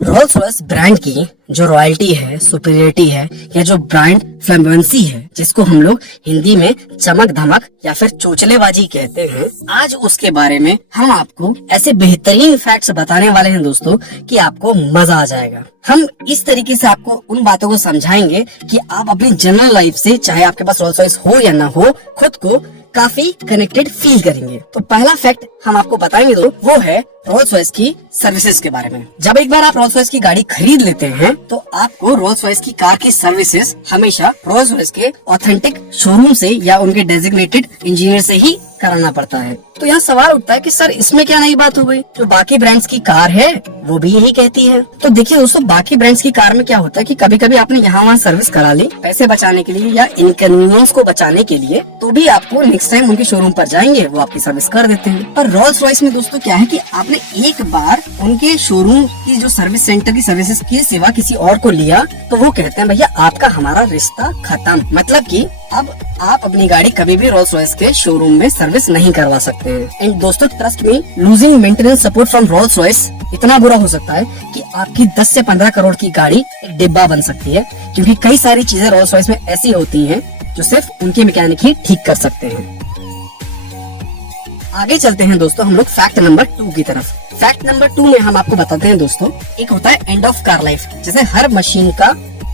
Rolls Royce brand की जो royalty है, सुपीरियरिटी है, या जो ब्रांड फ्लैम्बेंसी है, जिसको हम लोग हिंदी में चमक धमक या फिर चोचलेबाजी कहते हैं, आज उसके बारे में हम आपको ऐसे बेहतरीन फैक्ट्स बताने वाले हैं दोस्तों कि आपको मजा आ जाएगा। हम इस तरीके से आपको उन बातों को समझाएंगे कि आप अपनी जनरल लाइफ से, चाहे आपके पास रोल्स रॉयस हो या ना हो, खुद को काफी कनेक्टेड फील करेंगे। तो पहला फैक्ट हम आपको बताएंगे वो है रोल्स रॉयस की सर्विसेज के बारे में। जब एक बार आप रोल्स रॉयस की गाड़ी खरीद लेते हैं तो आपको रोल्स रॉयस की कार की सर्विसेज हमेशा रोल्स रॉयस के ऑथेंटिक शोरूम से या उनके डेजिग्नेटेड इंजीनियर से ही कराना पड़ता है। तो यहाँ सवाल उठता है कि सर इसमें क्या नई बात हो गई, जो बाकी ब्रांड्स की कार है वो भी यही कहती है। तो देखिए दोस्तों, बाकी ब्रांड्स की कार में क्या होता है कि कभी कभी आपने यहाँ वहाँ सर्विस करा ली पैसे बचाने के लिए या इनकन्वीनियंस को बचाने के लिए, तो भी आपको नेक्स्ट टाइम उनके शोरूम पर जाएंगे वो आपकी सर्विस कर देते हैं। पर रोल्स रॉयस में दोस्तों क्या है कि आपने एक बार उनके शोरूम की जो सर्विस सेंटर की सर्विसेज के सिवा किसी और को लिया तो वो कहते हैं भैया आपका हमारा रिश्ता खत्म। मतलब कि अब आप अपनी गाड़ी कभी भी रोल्स रॉयस के शोरूम में सर्विस नहीं करवा सकते हैं। एंड दोस्तों trust me, losing maintenance support from Rolls Royce इतना बुरा हो सकता है कि आपकी 10 से 15 करोड़ की गाड़ी एक डिब्बा बन सकती है, क्योंकि कई सारी चीजें रोल्स रॉयस में ऐसी होती हैं जो सिर्फ उनके मैकेनिक ही ठीक कर सकते हैं। आगे चलते हैं दोस्तों हम लोग फैक्ट नंबर 2 की तरफ। फैक्ट नंबर 2 में हम आपको बताते हैं दोस्तों, एक होता है एंड ऑफ कार लाइफ। जैसे हर मशीन का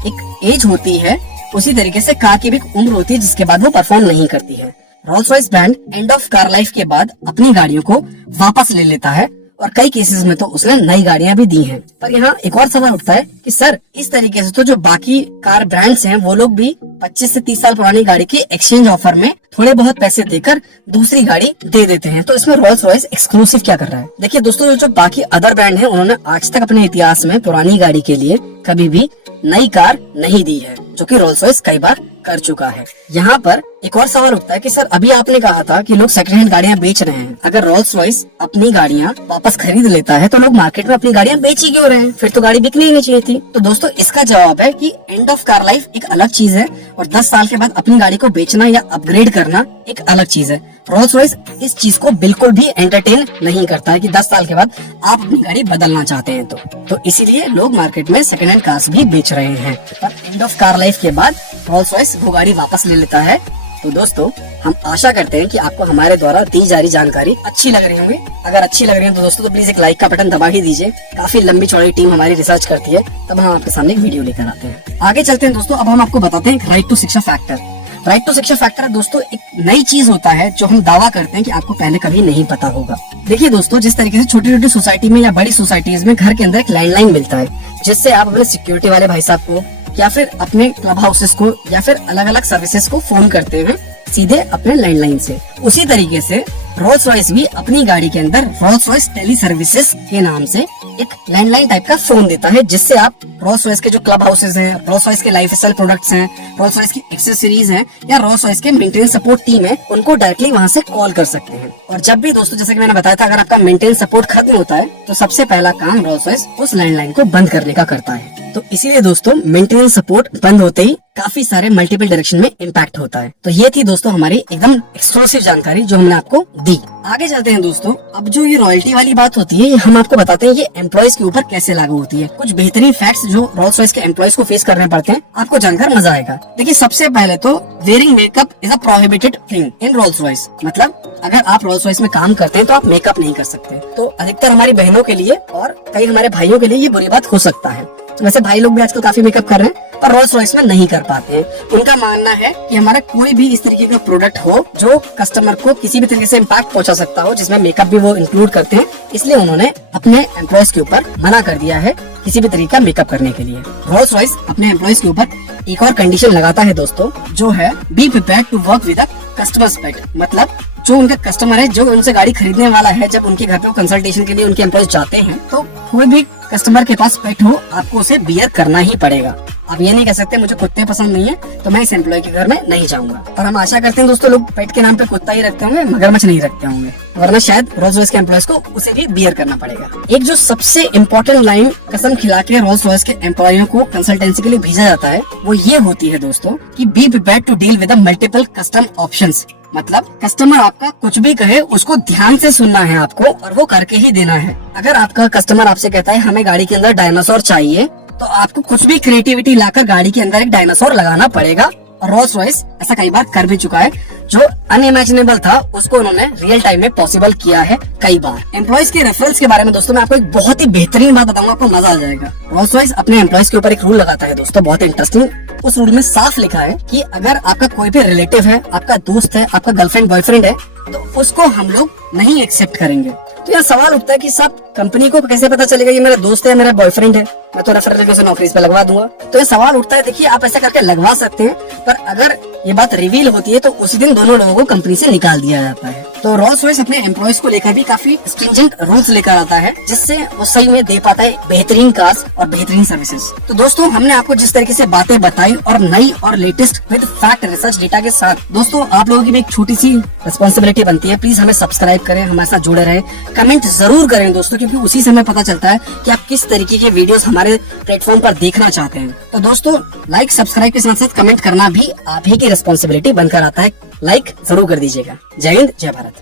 एक एज होती है, उसी तरीके से कार की भी एक उम्र होती है जिसके बाद वो परफॉर्म नहीं करती है। Rolls Royce brand end of car life के बाद अपनी गाड़ियों को वापस ले लेता है और कई केसेस में तो उसने नई गाड़ियां भी दी हैं। पर यहाँ एक और सवाल उठता है कि सर इस तरीके से तो जो बाकी कार ब्रांड्स हैं वो लोग भी 25 से 30 साल पुरानी गाड़ी की एक्सचेंज ऑफर में थोड़े बहुत पैसे देकर दूसरी गाड़ी दे देते हैं, तो इसमें रोल्स रॉयस एक्सक्लूसिव क्या कर रहा है? देखिए दोस्तों, जो बाकी अदर ब्रांड हैं उन्होंने आज तक अपने इतिहास में पुरानी गाड़ी के लिए कभी भी नई कार नहीं दी है, जो कि रोल्स रॉयस कई बार कर चुका है। यहाँ पर एक और सवाल उठता है कि सर अभी आपने कहा था कि लोग सेकंड हैंड गाड़ियां बेच रहे हैं, अगर रोल्स रॉयस अपनी गाड़ियां वापस खरीद लेता है तो लोग मार्केट में अपनी गाड़ियां बेच ही क्यों रहे हैं? फिर तो गाड़ी बिकनी ही नहीं चाहिए थी। तो दोस्तों इसका जवाब है कि एंड ऑफ कार लाइफ एक अलग चीज है और 10 साल के बाद अपनी गाड़ी को बेचना या अपग्रेड करना एक अलग चीज है। रोल्स रॉयस इस चीज को बिल्कुल भी एंटरटेन नहीं करता है कि 10 साल के बाद आप अपनी गाड़ी बदलना चाहते हैं तो इसीलिए लोग मार्केट में सेकंड हैंड कार्स भी बेच रहे हैं। पर एंड ऑफ कार लाइफ के बाद रोल्स रॉयस वो गाड़ी वापस ले लेता है। तो दोस्तों हम आशा करते हैं कि आपको हमारे द्वारा दी जा रही जानकारी अच्छी लग रही होंगी। अगर अच्छी लग रही है तो दोस्तों तो प्लीज एक लाइक का बटन दबा ही दीजिए। काफी लंबी चौड़ी टीम हमारी रिसर्च करती है, तब हम आपके सामने एक वीडियो लेकर आते हैं। आगे चलते हैं दोस्तों, अब हम आपको बताते हैं राइट टू शिक्षा फैक्टर। राइट टू शिक्षा फैक्टर दोस्तों एक नई चीज होता है जो हम दावा करते हैं कि आपको पहले कभी नहीं पता होगा। देखिए दोस्तों, जिस तरीके से छोटी छोटी सोसाइटी में या बड़ी सोसाइटीज में घर के अंदर एक लैंडलाइन मिलता है, जिससे आप अपने सिक्योरिटी वाले भाई साहब को या फिर अपने क्लब हाउसेस को या फिर अलग अलग सर्विसेज को फोन करते हैं सीधे अपने लैंडलाइन से, उसी तरीके से रोल्स रॉयस भी अपनी गाड़ी के अंदर रोल्स रॉयस टेली सर्विसेज के नाम से एक लैंडलाइन टाइप का फोन देता है, जिससे आप रोल्स रॉयस के जो क्लब हाउसेज हैं, रोल्स रॉयस के लाइफस्टाइल प्रोडक्ट्स हैं, रोल्स रॉयस की एक्सेसरीज हैं या रोल्स रॉयस के मेंटेनेंस सपोर्ट टीम है, उनको डायरेक्टली वहां से कॉल कर सकते हैं। और जब भी दोस्तों, जैसे कि मैंने बताया था, अगर आपका मेंटेनेंस सपोर्ट खत्म होता है तो सबसे पहला काम रोल्स रॉयस उस लैंडलाइन को बंद करने का करता है। तो इसीलिए दोस्तों मेंटेनेंस सपोर्ट बंद होते ही काफी सारे मल्टीपल डायरेक्शन में इम्पैक्ट होता है। तो ये थी दोस्तों हमारी एकदम एक्सक्लूसिव जानकारी जो हमने आपको दी। आगे चलते हैं दोस्तों, अब जो ये रॉयल्टी वाली बात होती है, ये हम आपको बताते हैं ये एम्प्लॉयज के ऊपर कैसे लागू होती है। कुछ बेहतरीन फैक्ट्स जो रोल्स रॉयस के एम्प्लॉयज को फेस करने पड़ते हैं, आपको जानकर मजा आएगा। देखिए सबसे पहले तो wearing makeup is a prohibited thing in Rolls Royce. मतलब अगर आप रोल्स रॉयस में काम करते हैं तो आप मेकअप नहीं कर सकते। तो अधिकतर हमारी बहनों के लिए और कई हमारे भाइयों के लिए ये बुरी बात हो सकता है। तो वैसे भाई लोग भी आजकल काफी मेकअप कर रहे हैं, पर रोल्स रॉयस में नहीं कर पाते हैं। उनका मानना है कि हमारा कोई भी इस तरीके का प्रोडक्ट हो जो कस्टमर को किसी भी तरीके से इम्पैक्ट पहुंचा सकता हो, जिसमें मेकअप भी वो इंक्लूड करते हैं, इसलिए उन्होंने अपने एम्प्लॉयज के ऊपर मना कर दिया है किसी भी तरीके का मेकअप करने के लिए। रोल्स रॉयस अपने एम्प्लॉयज के ऊपर एक और कंडीशन लगाता है दोस्तों, जो है be prepared to work with a customer's pet. मतलब जो उनका कस्टमर है, जो उनसे गाड़ी खरीदने वाला है, जब उनके घर पे कंसल्टेशन के लिए उनके एम्प्लॉयज जाते हैं तो कोई भी कस्टमर के पास पेट हो, आपको उसे बियर करना ही पड़ेगा। आप ये नहीं कह सकते मुझे कुत्ते पसंद नहीं है तो मैं इस एम्प्लॉय के घर में नहीं जाऊंगा। और हम आशा करते हैं दोस्तों लोग पेट के नाम पे कुत्ता ही रखते होंगे, मगरमच्छ नहीं रखते होंगे, वरना शायद रोल्स रॉयस के एम्प्लॉयज को उसे भी बियर करना पड़ेगा। एक जो सबसे इम्पोर्टेंट लाइन कसम खिला के रोल्स रॉयस के एम्प्लॉयों को कंसल्टेंसी के लिए भेजा जाता है, वो ये होती है दोस्तों कि be prepared to deal with multiple custom options. मतलब कस्टमर आपका कुछ भी कहे उसको ध्यान से सुनना है आपको और वो करके ही देना है। अगर आपका कस्टमर आपसे कहता है हमें गाड़ी के अंदर डायनासोर चाहिए, तो आपको कुछ भी क्रिएटिविटी लाकर गाड़ी के अंदर एक डायनासोर लगाना पड़ेगा। और रोल्स रॉयस ऐसा कई बार कर भी चुका है। जो अनइमेजिनेबल था उसको उन्होंने रियल टाइम में पॉसिबल किया है कई बार। एम्प्लॉइज के रेफरेंस के बारे में दोस्तों मैं आपको एक बहुत ही बेहतरीन बात बताऊंगा, आपको मजा आ जाएगा। रोल्स रॉयस अपने एम्प्लॉइज के ऊपर एक रूल लगाता है दोस्तों, बहुत इंटरेस्टिंग। उस रूल में साफ लिखा है कि अगर आपका कोई भी रिलेटिव है, आपका दोस्त है, आपका गर्लफ्रेंड बॉयफ्रेंड है, तो उसको हम लोग नहीं एक्सेप्ट करेंगे। तो यहाँ सवाल उठता है कि साहब कंपनी को कैसे पता चलेगा ये मेरा दोस्त है, मेरा बॉयफ्रेंड है, मैं तो रेफरल लेकर उसे नौकरी पे लगवा दूंगा। तो ये सवाल उठता है, देखिए आप ऐसा करके लगवा सकते हैं, पर अगर ये बात रिवील होती है तो उसी दिन दोनों लोगों को कंपनी से निकाल दिया जाता है। तो रोल्स रॉयस अपने एम्प्लॉइज को लेकर भी काफी स्ट्रिंजेंट रूल्स लेकर आता है, जिससे वो सही में दे पाता है बेहतरीन कार्स और बेहतरीन सर्विसेज। तो दोस्तों हमने आपको जिस तरीके से बातें बताई और नई और latest with fact research data के साथ, दोस्तों आप लोगों की भी एक छोटी सी रिस्पॉन्सिबिलिटी बनती है, प्लीज हमें सब्सक्राइब करें, हमारे साथ जुड़े रहें, कमेंट जरूर करें दोस्तों, क्योंकि उसी से हमें पता चलता है कि आप किस तरीके के वीडियोस हमारे प्लेटफॉर्म पर देखना चाहते हैं। तो दोस्तों लाइक सब्सक्राइब के साथ साथ कमेंट करना भी आप ही की रिस्पॉन्सिबिलिटी बनकर आता है। लाइक जरूर कर दीजिएगा। जय हिंद, जय भारत।